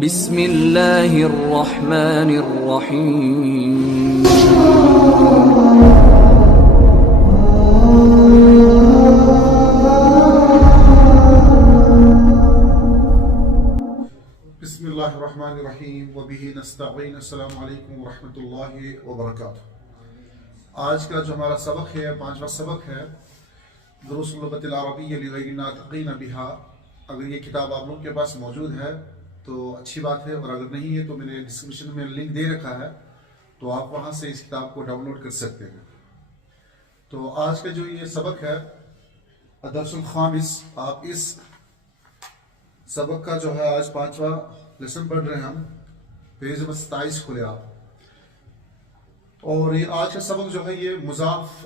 بسم اللہ الرحمن الرحیم بسم اللہ الرحمن الرحیم وبہ نستعین السلام علیکم ورحمۃ اللہ وبرکاتہ۔ آج کا جو ہمارا سبق ہے 5واں سبق ہے دروس اللغۃ العربیہ لغیر الناطقین بہا۔ اگر یہ کتاب آپ لوگوں کے پاس موجود ہے تو اچھی بات ہے، اور اگر نہیں ہے تو میں نے ڈسکرپشن میں لنک دے رکھا ہے، تو آپ وہاں سے اس کتاب کو ڈاؤن لوڈ کر سکتے ہیں۔ تو آج کا جو یہ سبق ہے الدرس الخامس، آپ اس سبق کا جو ہے آج 5واں لیسن پڑھ رہے ہیں ہم۔ پیج نمبر 27 کھولے آپ، اور یہ آج کا سبق جو ہے یہ مضاف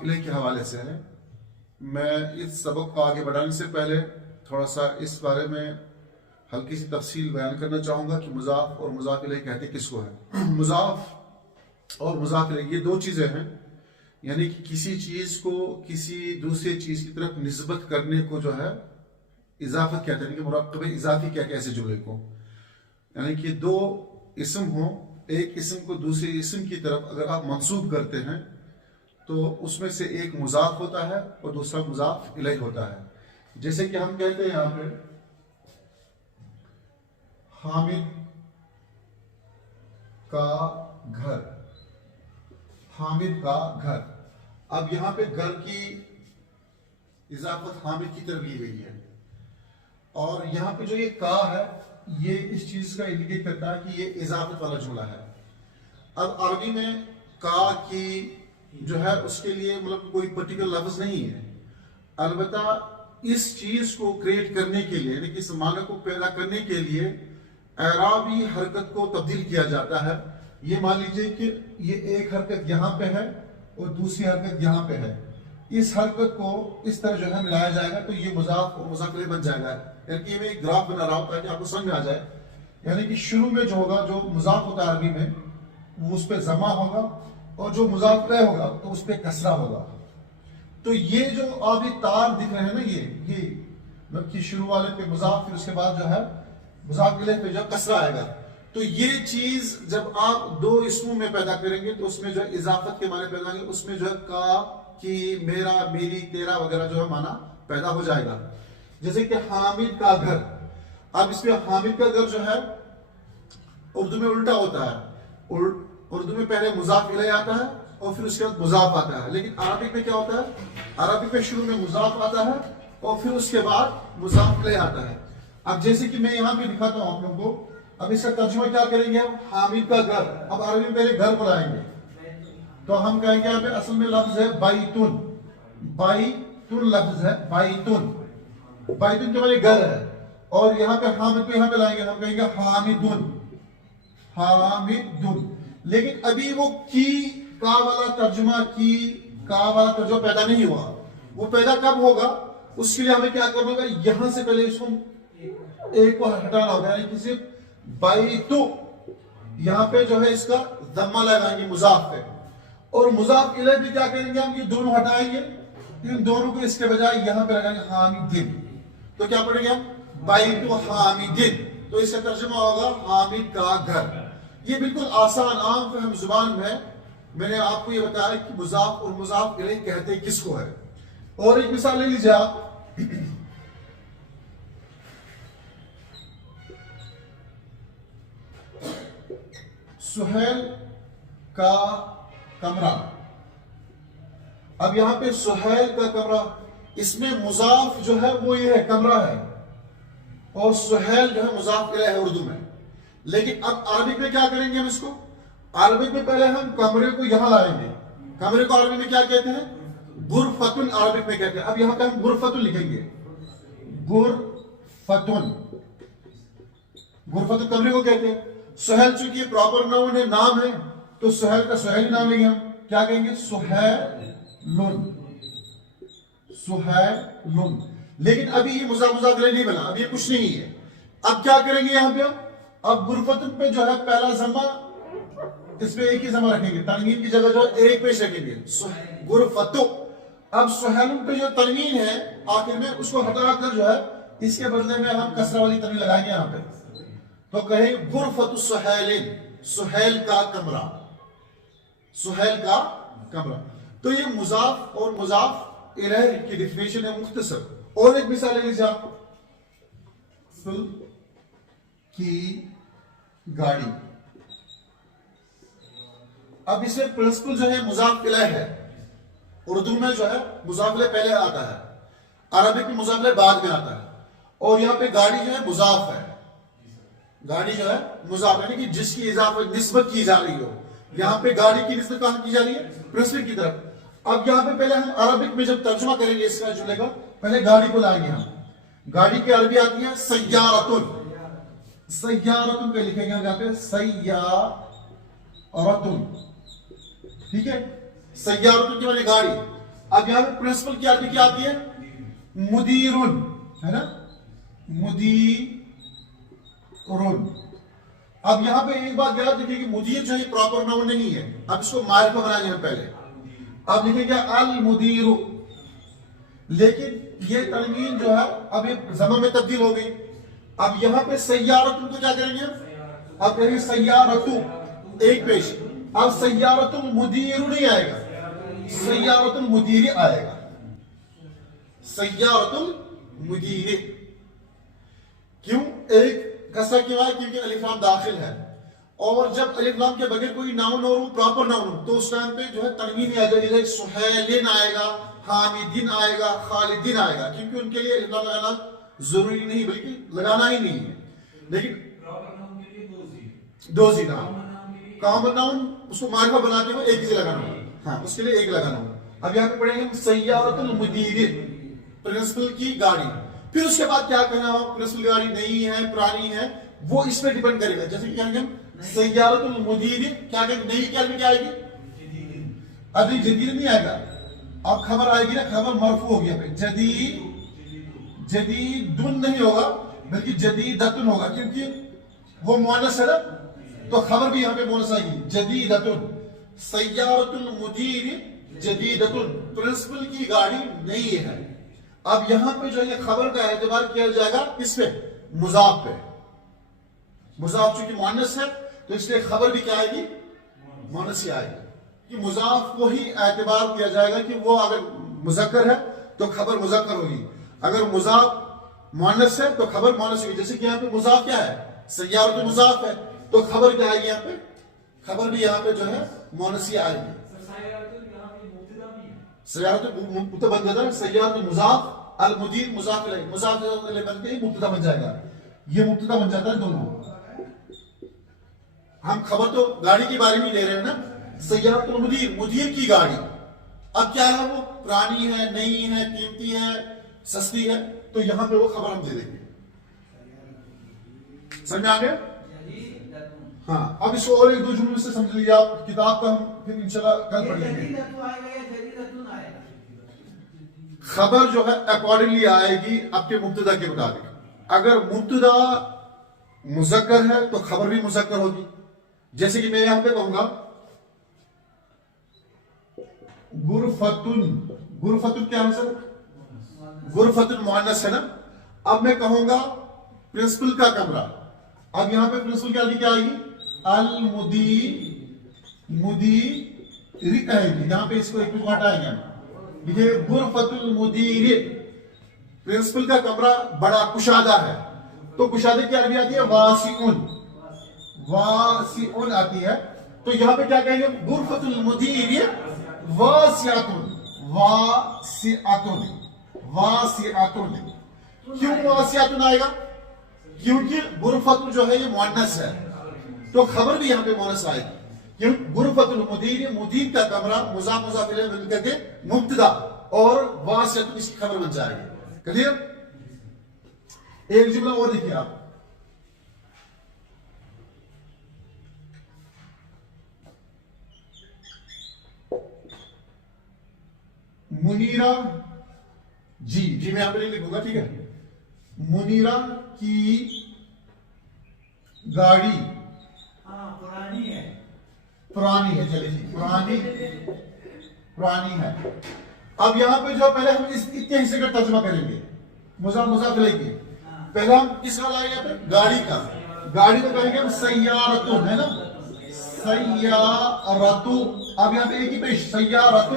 الیہ کے حوالے سے ہے۔ میں اس سبق کو آگے بڑھانے سے پہلے تھوڑا سا اس بارے میں ہلکی سی تفصیل بیان کرنا چاہوں گا کہ مضاف اور مضاف الیہ کہتے کس کو ہے۔ مضاف اور مضاف الیہ یہ دو چیزیں ہیں، یعنی کہ کسی چیز کو کسی دوسری چیز کی طرف نسبت کرنے کو جو ہے اضافت کہتے ہیں، کہ مرکب اضافی کہتے ہیں ایسے جملے کو۔ یعنی کہ دو اسم ہوں، ایک اسم کو دوسرے اسم کی طرف اگر آپ منسوب کرتے ہیں تو اس میں سے ایک مضاف ہوتا ہے اور دوسرا مضاف الیہ ہوتا ہے۔ جیسے کہ ہم کہتے ہیں یہاں پہ حامد کا گھر، حامد کا گھر۔ اب یہاں پہ گھر کی اضافت حامد کی طرف لی گئی ہے، اور یہاں پہ جو یہ کا ہے یہ اس چیز کا انڈیکیٹ کرتا ہے کہ یہ اضافت والا جملہ ہے۔ اب عربی میں کا کی جو ہے اس کے لیے مطلب کوئی پرٹیکولر لفظ نہیں ہے، البتہ اس چیز کو کریٹ کرنے کے لیے، یعنی کہ اس معنی کو پیدا کرنے کے لیے اعرابی حرکت کو تبدیل کیا جاتا ہے۔ یہ مان لیجئے کہ یہ ایک حرکت یہاں پہ ہے اور دوسری حرکت یہاں پہ ہے، اس حرکت کو اس طرح جو ہے ملایا جائے گا تو یہ مضاف اور مضاف الیہ بن جائے گا۔ یعنی کہ یہ میں ایک گراف بنا رہا ہوں تاکہ آپ کو سمجھ میں آ جائے۔ یعنی کہ شروع میں جو ہوگا، جو مضاف ہوتا ہے عربی میں، وہ اس پہ ضمہ ہوگا، اور جو مضاف الیہ ہوگا تو اس پہ کسرہ ہوگا۔ تو یہ جو آبی تار دکھ رہے ہیں نا، یہ مطلب کہ شروع والے پہ مضاف، پھر اس کے بعد جو ہے مضاف الیہ پہ جو کسرہ آئے گا، تو یہ چیز جب آپ دو اسموں میں پیدا کریں گے تو اس میں جو ہے اضافت کے معنی پیدا ہوں گے، اس میں جو ہے کا، کی، میرا، میری، تیرا وغیرہ جو ہے معنی پیدا ہو جائے گا۔ جیسے کہ حامد کا گھر، اب اس میں حامد کا گھر جو ہے اردو میں الٹا ہوتا ہے، اردو میں پہلے مضاف الیہ آتا ہے اور پھر اس کے بعد مضاف آتا ہے، لیکن عربک میں کیا ہوتا ہے؟ عربک میں شروع میں مضاف آتا ہے اور پھر اس کے بعد مضاف الیہ آتا ہے۔ اب جیسے کہ میں یہاں پہ دکھاتا ہوں آپ لوگوں کو، اب اس کا ترجمہ کیا کریں گے ہم؟ حامد کا گھر۔ اب عربی میں پہلے گھر بلائیں گے تو ہم کہیں گے یہاں پہ اصل میں لفظ ہے بیتن، بیتن لفظ ہے، بیتن، بیتن کے معنی گھر ہے، اور یہاں پہ حامد کو یہاں پہ لائیں گے، ہم کہیں گے حامدن، حامدن۔ لیکن ابھی وہ کی کا والا ترجمہ پیدا نہیں ہوا، وہ پیدا کب ہوگا؟ اس کے لیے ہمیں کیا کرنا ہوگا؟ یہاں سے پہلے اس کو ایک کو ہٹانا ہوگا، یعنی کہ صرف بیتو یہاں پہ جو ہے اس کا ضمہ لگائیں گے مضاف پہ، اور مضاف الیہ بھی کیا کریں گے ہم؟ یہ دونوں ہٹائیں گے، ان دونوں کو اس کے بجائے یہاں پہ لگائیں گے حامدن۔ تو کیا پڑھیں گے ہم؟ بیتو حامدن، تو اس کا ترجمہ ہوگا حامد کا گھر۔ یہ بالکل آسان عام فہم زبان میں نے آپ کو یہ بتایا کہ مضاف اور مضاف الیہ کہتے کس کو ہے۔ اور ایک مثال لے لیجیے آپ، سہیل کا کمرہ۔ اب یہاں پہ سہیل کا کمرہ، اس میں مضاف جو ہے وہ یہ ہے، کمرہ ہے، اور سہیل جو ہے مضاف الیہ ہے اردو میں۔ لیکن اب عربک میں کیا کریں گے ہم اس کو؟ عربک میں پہلے ہم کمرے کو یہاں لائیں گے، کمرے کو عربی میں کیا کہتے ہیں؟ غرفتن عربک میں کہتے ہیں۔ اب یہاں پہ ہم غرفتن لکھیں گے، غرفتن، غرفتن کمرے کو کہتے ہیں۔ سہیل چونکہ یہ پراپر ناؤن ہے، نام ہے، تو سہیل کا سہیلی نام لیں گے، ہم کیا کہیں گے؟ سہیلن، سہیلن۔ لیکن ابھی یہ مضاف الیہ نہیں بنا، اب یہ کچھ نہیں ہے۔ اب کیا کریں گے یہاں پہ؟ اب غرفتن پہ جو ہے پہلا ضمہ، اس پہ ایک ہی ضمہ رکھیں گے، تنوین کی جگہ جو ایک پیش رکھیں گے، غرفتو۔ اب سہیل پہ جو تنوین ہے آخر میں، اس کو ہٹا کر جو ہے اس کے بدلے میں ہم کسرہ والی تنوین لگائیں گے یہاں پہ، تو کہیں غرفت سہیل، سہیل کا کمرہ، سہیل کا کمرہ. تو یہ مضاف اور مضاف الیہ کی ڈیفینیشن ہے مختصر. اور ایک مثال لے لیجیے آپ، کی گاڑی. اب اس میں پرنسپل جو ہے مضاف الیہ ہے. اردو میں جو ہے مضاف الیہ پہلے آتا ہے، عربک میں مضاف الیہ بعد میں آتا ہے. اور یہاں پہ گاڑی جو ہے مضاف ہے، گاڑی جو ہے مضاف یعنی کہ جس کی اضافت نسبت کی جا رہی ہو. یہاں پہ گاڑی کی نسبت کہاں کی جا رہی ہے؟ پرنسپل کی طرف. اب یہاں پہ پہلے ہم عربک میں جب ترجمہ کریں گے اس کا جملے کا، پہلے گاڑی کو لائیں گے ہم. گاڑی کی عربی آتی ہے سیارتن. سیارتن پہ لکھیں گے ہم یہاں پہ سیارتن. ٹھیک ہے، سیارتن کی والی گاڑی. اب یہاں پہ پرنسپل کی عربی کیا آتی ہے؟ مدیرن، ہے نا، مدیرن. اب یہاں پہ ایک بات یاد رکھیے کہ مدیر جو ہے پراپر ناؤن نہیں ہے. اب اس کو معرفہ بنائیں گے ہم پہلے. اب لکھیں گے المدیر، لیکن یہ تنوین جو ہے اب یہ ضمیر میں تبدیل ہو گئی. اب یہاں پہ سیارتن کو کیا کریں گے؟ اب کہیں گے سیارتو ایک پیش. اب سیارت المدیر نہیں آئے گا، سیارت المدیر آئے گا. سیارت المدیر. کیوں ایک کسرہ کیوں ہے؟ کیونکہ الف لام داخل ہے. اور جب الف لام کے بغیر کوئی ناؤن اور پراپر ناؤن ہو تو اس ٹائم پہ جو ہے تنوین آ جائے گا. سہیلن آئے گا، حامدین آئے گا، خالدین آئے گا، کیونکہ ان کے لیے الف لام لگانا ضروری نہیں بلکہ لگانا ہی نہیں ہے. لیکن دو زی نام کامن ناؤن اس کو معرفہ بناتے ہوئے ایک ہی لگانا ہو. ہاں اس کے لیے ایک لگانا ہو. اب یہاں پہ پڑھیں گے سیارت المدیر، پرنسپل کی گاڑی. پھر اس کے بعد کیا کہنا ہو؟ پرنسپل گاڑی نئی ہے پرانی ہے وہ اس پہ ڈیپینڈ کرے گا. جیسے کہ کہیں گے سیارت المدیر، کیا کہیں نئی کیا بھی کیا آئے گی؟ ابھی جدید نہیں آئے گا. اب خبر آئے گی نا، خبر مرفوع ہو گیا. جدید، جدیدن نہیں ہوگا بلکہ جدیدتن ہوگا کیونکہ وہ مؤنث ہے نا. تو خبر بھی یہاں پہ مؤنث آئے گی جدیدتن. سیارت المدیر جدیدتن، پرنسپل کی گاڑی نئی ہے. اب یہاں پہ جو ہے خبر کا اعتبار کیا جائے گا کس پہ؟ مضاف پہ. مضاف چونکہ مؤنث ہے تو اس لیے خبر بھی کیا آئے گی؟ مؤنث ہی آئے گی. کہ مضاف کو ہی اعتبار کیا جائے گا کہ وہ اگر مذکر ہے تو خبر مذکر ہوگی، اگر مضاف مؤنث ہے تو خبر مؤنث ہوگی. جیسے کہ یہاں پہ مضاف کیا ہے؟ سیارت مضاف ہے تو خبر کیا آئے گی یہاں پہ؟ خبر بھی یہاں پہ جو ہے مؤنث ہی آئے گی. سیارت مبتدا بن جاتا ہے، سیارت مضاف، المدیر مضاف الیہ، مضاف الیہ بن کے مبتدا بن جائے گا. یہ مبتدا بن جاتا ہے دونوں. ہم خبر تو گاڑی کے بارے میں لے رہے ہیں نا، سیارت المدیر، مدیر کی گاڑی. اب کیا ہے؟ وہ پرانی ہے، نئی ہے، قیمتی ہے، سستی ہے، تو یہاں پہ وہ خبر ہم دے دیں گے. سمجھ میں آ گیا؟ ہاں. اب اس کو اور ایک دو جملوں سے سمجھ لیجیے آپ. کتاب کا ہم پھر انشاءاللہ کل پڑھیں گے. خبر جو ہے اکارڈنگلی آئے گی آپ کے مبتدا کے مطابق. اگر مبتدا مذکر ہے تو خبر بھی مذکر ہوگی. جیسے کہ میں یہاں پہ کہوں گا غرفتن. غرفتن کیا ہے سر؟ غرفتن مؤنث ہے نا. اب میں کہوں گا پرنسپل کا کمرہ. اب یہاں پہ پرنسپل کیا آئے گی؟ المدیر، مدیر آئے گی. یہاں پہ اس کو ایک بھی ہٹائیں گے. دیکھیے غرفت المدیر، پرنسپل کا کمرہ بڑا کشادہ ہے. تو کشادہ کی عربی آتی ہے واسعن، واسعن آتی ہے. تو یہاں پہ کیا کہیں گے؟ غرفت المدیر واسعتن، واسعتن، واسعتن. کیوں واسعتن آئے گا؟ کیونکہ غرفت جو ہے یہ مؤنث ہے تو خبر بھی یہاں پہ مؤنث آئے گی. کیوں؟ غرفت المدیر، مدیر کا کمرہ، مضاف مضاف الیہ مل کر کے مبتدا، اور واسعتن اس کی خبر بن جائے گی. کلیئر؟ ایک جملہ اور دیکھیے آپ. منیرہ، جی میں یہاں پہ نہیں لکھوں گا، ٹھیک ہے. منیرہ کی گاڑی پرانی ہے. چلیے جی، پرانی ہے. اب یہاں پہ جو پہلے ہم اس اتنے حصے کا ترجمہ کریں گے مضاف مضاف الیہ کے. پہلے ہم کس کا لائیں گے؟ یہاں پہ گاڑی کا. گاڑی کو کہیں گے ہم سیارتن، ہے نا، سیارتو. اب یہاں پہ ایک ہی پیش، سیارتو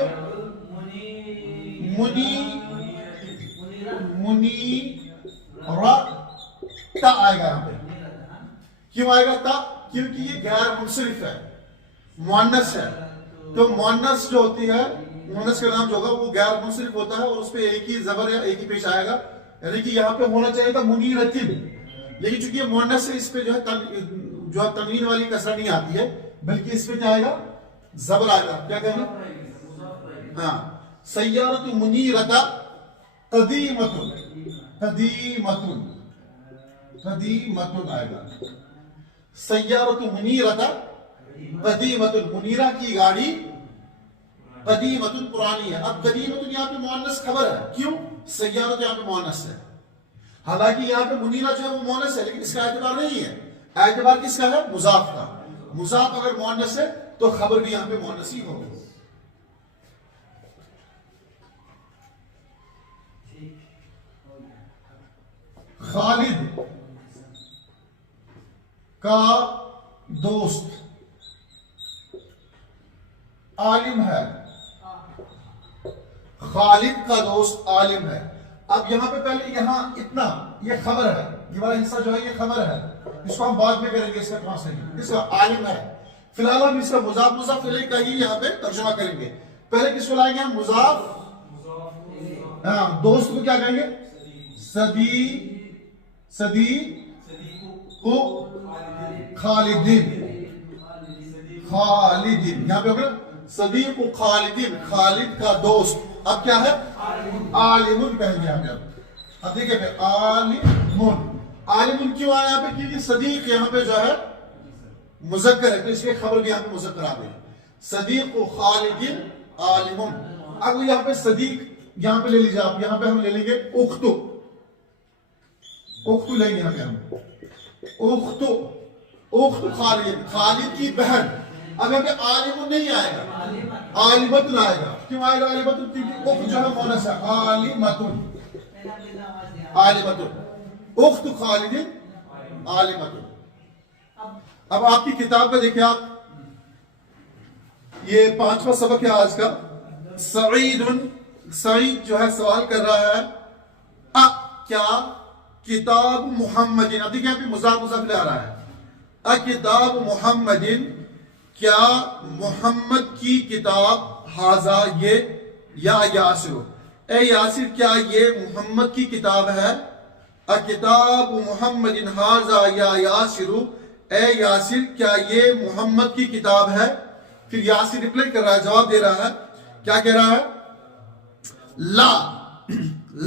تا آئے گا یہاں پہ. کیوں آئے گا تا؟ کیونکہ یہ غیر منصرف ہے، مؤنث ہے. تو مؤنث جو ہوتی ہے، مؤنث کا نام جو ہوگا وہ غیر منصرف ہوتا ہے اور اس پہ ایک ہی زبر یا ایک ہی پیش آئے گا. یعنی کہ یہاں پہ ہونا چاہیے تھا منیرتن، لیکن چونکہ یہ مؤنث ہے اس پہ جو ہے تنوین والی کسرہ نہیں آتی ہے، بلکہ اس پہ کیا آئے گا؟ زبر آئے گا. کیا کہیں گے؟ ہاں، سیارت منیرت قدیمتن، قدیمتن آئے گا. سیارت منیرت قدیمتن، منیرہ کی گاڑی قدیمتن پرانی ہے. اب قدیمتن یہاں پہ مؤنث خبر ہے. کیوں؟ سیارت یہاں پہ مؤنث ہے. حالانکہ یہاں پہ منیرہ جو ہے وہ مؤنث ہے، لیکن اس کا اعتبار نہیں ہے. اعتبار کس کا ہے؟ مضاف کا. مضاف اگر مؤنث ہے تو خبر بھی یہاں پہ مؤنث ہی ہوگی. خالد کا دوست عالم ہے. خالد کا دوست عالم ہے. اب یہاں پہ پہلے یہاں اتنا یہ خبر ہے، یہ والا حصہ جو ہے یہ خبر ہے، اس کو ہم بعد میں کریں گے اس کا ٹرانسلیشن. اس کا عالم ہے. فی الحال ہم اس کا مضاف الیہ کا ہی یہاں پہ ترجمہ کریں گے. پہلے کس کو لائیں گے ہم؟ مضاف. دوست کو کیا کہیں گے؟ صدیق خالدین. یہاں پہ ہوگا صدیق خالدین، خالد کا دوست. اب کیا ہے؟ عالمن کہیں گے ہم. اب دیکھیں پھر عالمن کیوں آیا یہاں پہ؟ کیونکہ صدیق یہاں پہ جو ہے مذکر ہے، تو اس لیے خبر بھی یہاں پہ مذکر آ گئی. صدیق خالدین عالمن. اب یہاں پہ صدیق یہاں پہ لے لیجیے آپ. یہاں پہ ہم لے لیں گے اختو لیں گے. یہاں پہ ہم اخت خالد، خالد کی بہن. اب یہاں پہ عالمن نہیں آئے گا، عالمتن آئے گا. کیوں آئے گا عالمتن؟ کیونکہ اخت جو ہے مؤنث ہے. عالمتن اخت خالد عالمتن. اب آپ کی کتاب کا دیکھیں آپ، یہ 5واں سبق ہے آج کا. سعید جو ہے سوال کر رہا ہے کیا کتاب محمد. اب دیکھیں یہاں پہ مضاف الیہ آ رہا ہے. کتاب محمد، کیا محمد کی کتاب، ہاذا یہ، یا یاسر، اے یاسر کیا یہ محمد کی کتاب ہے. کتاب محمد ہاذا یا یاسر، اے یاسر کیا یہ محمد کی کتاب ہے. پھر یاسر ریپلائی کر رہا ہے، جواب دے رہا ہے. کیا کہہ رہا ہے؟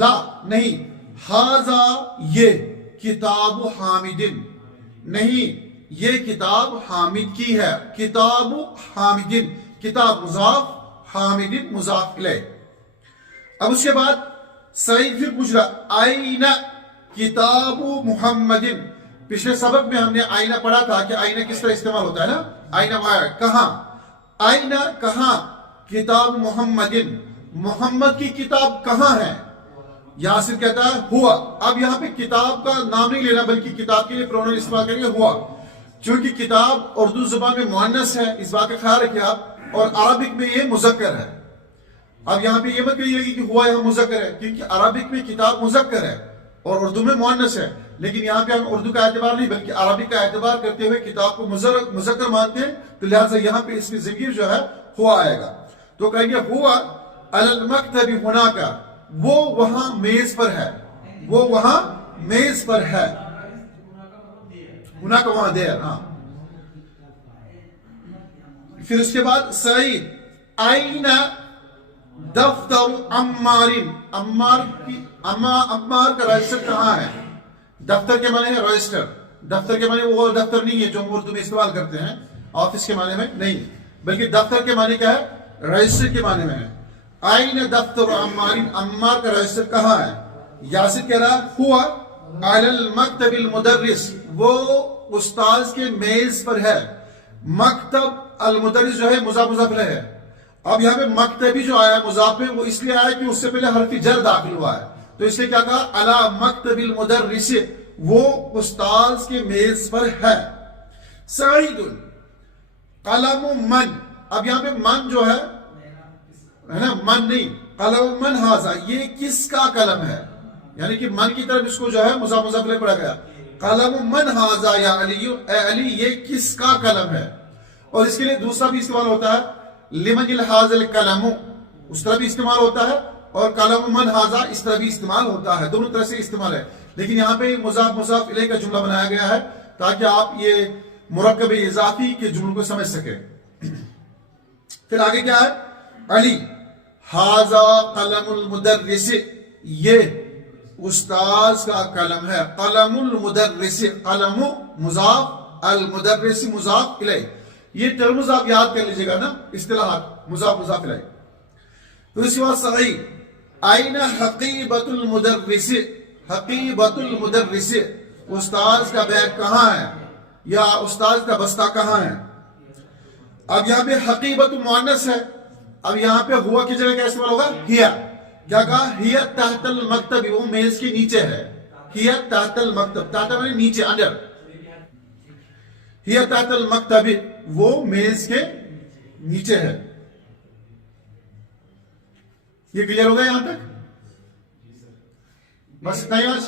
لا نہیں، ہاذا یہ، کتاب حامدن نہیں، یہ کتاب حامد کی ہے. کتاب حامدن، کتاب مضاف، حامدن مضاف الیہ. اب اس کے بعد سعید پھر پوچھ رہا آئین کتاب محمدن. پچھلے سبق میں ہم نے آئینہ پڑھا تھا کہ آئینہ کس طرح استعمال ہوتا ہے نا. آئینہ کہاں، آئینہ کہاں، کتاب محمدن، محمد کی کتاب کہاں ہے. یاسر کہتا ہے ہوا. اب یہاں پہ کتاب کا نام نہیں لینا بلکہ کتاب کے لیے پرونن استعمال کریں گے ہوا، چونکہ کتاب اردو زبان میں مؤنث ہے، اس بات کا خیال رکھیں آپ. اور عربک میں یہ مذکر ہے. اب یہاں پہ یہ مت کہیے گی کہ ہوا یہاں مذکر ہے، کیونکہ عربک میں کتاب مذکر ہے اور اردو میں مؤنث ہے. لیکن یہاں پہ ہم اردو کا اعتبار نہیں بلکہ عربک کا اعتبار کرتے ہوئے کتاب کو مذکر مانتے ہیں، تو لہٰذا یہاں پہ اس کی ضمیر جو ہے ہوا آئے گا. تو کہیں گے ہوا علی المکتب ہناک، وہ وہاں میز پر ہے، وہ وہاں میز پر ہے. ہناک وہاں دیر. ہاں. پھر اس کے بعد سعید آئین دفتر عمارین، عمار کا رجسٹر کہاں ہے. دفتر کے معنی ہے رجسٹر. دفتر کے معنی وہ دفتر نہیں ہے جو ہم اردو میں استعمال کرتے ہیں آفس کے معنی میں نہیں، بلکہ دفتر کے معنی کیا ہے؟ رجسٹر کے معنی میں ہے. آئین دفتر عمارین، عمار کا رجسٹر کہاں ہے. یاسر کہہ رہا ہوا علی المکتب المدرس، وہ استاذ کے میز پر ہے. مکتب المدرس جو ہے مضاف الیہ ہے. اب یہاں پہ مکتبی جو آیا مضاف میں وہ اس لیے آیا کہ اس سے پہلے حرف جر داخل ہوا ہے، تو اس لیے کیا کہا علی مکتب المدرس، وہ استاذ کے میز پر ہے. سعید قلم من. اب یہاں پہ من جو ہے نا, من نہیں, قلم من ھذا, یہ کس کا قلم ہے, یعنی کہ من کی طرف اس کو جو ہے مضاف مضاف الیہ پڑھا گیا. قلم من ھذا یا علی, اے علی یہ کس کا قلم ہے. اور اس کے لیے دوسرا بھی استعمال ہوتا ہے, لمن ھذا القلم, اس طرح بھی استعمال ہوتا ہے, اور قلم من ھذا اس طرح بھی استعمال ہوتا ہے. دونوں طرح سے استعمال ہے, لیکن یہاں پہ مضاف مضاف الیہ کا جملہ بنایا گیا ہے تاکہ آپ یہ مرکب اضافی کے جملوں کو سمجھ سکیں. پھر آگے کیا ہے, علی ھذا قلم المدرس, یہ استاذ کا قلم ہے. قلم المدرس, قلم مضاف, المدرس مضاف الیہ. یہ ٹرمز آپ یاد کر لیجئے گا نا, اصطلاحات مضاف مضاف الیہ. تو اسی بات صحیح, آئین حقیبت المدرس, حقیبت المدرس, استاذ کا بیگ کہاں ہے یا استاذ کا بستہ کہاں ہے. اب یہاں پہ حقیبت مؤنث ہے, اب یہاں پہ ہوا کی جگہ کیا استعمال ہوگا, ہیا. کیا کہا, ہیا تحت المکتب, وہ میز کے نیچے ہے. ہیا تحت المکتب, تحت معنی نیچے, انڈر. ہیا تحت المکتب, وہ میز کے نیچے ہے. یہ کلیئر ہوگا یہاں تک, بس اتنا ہی آج.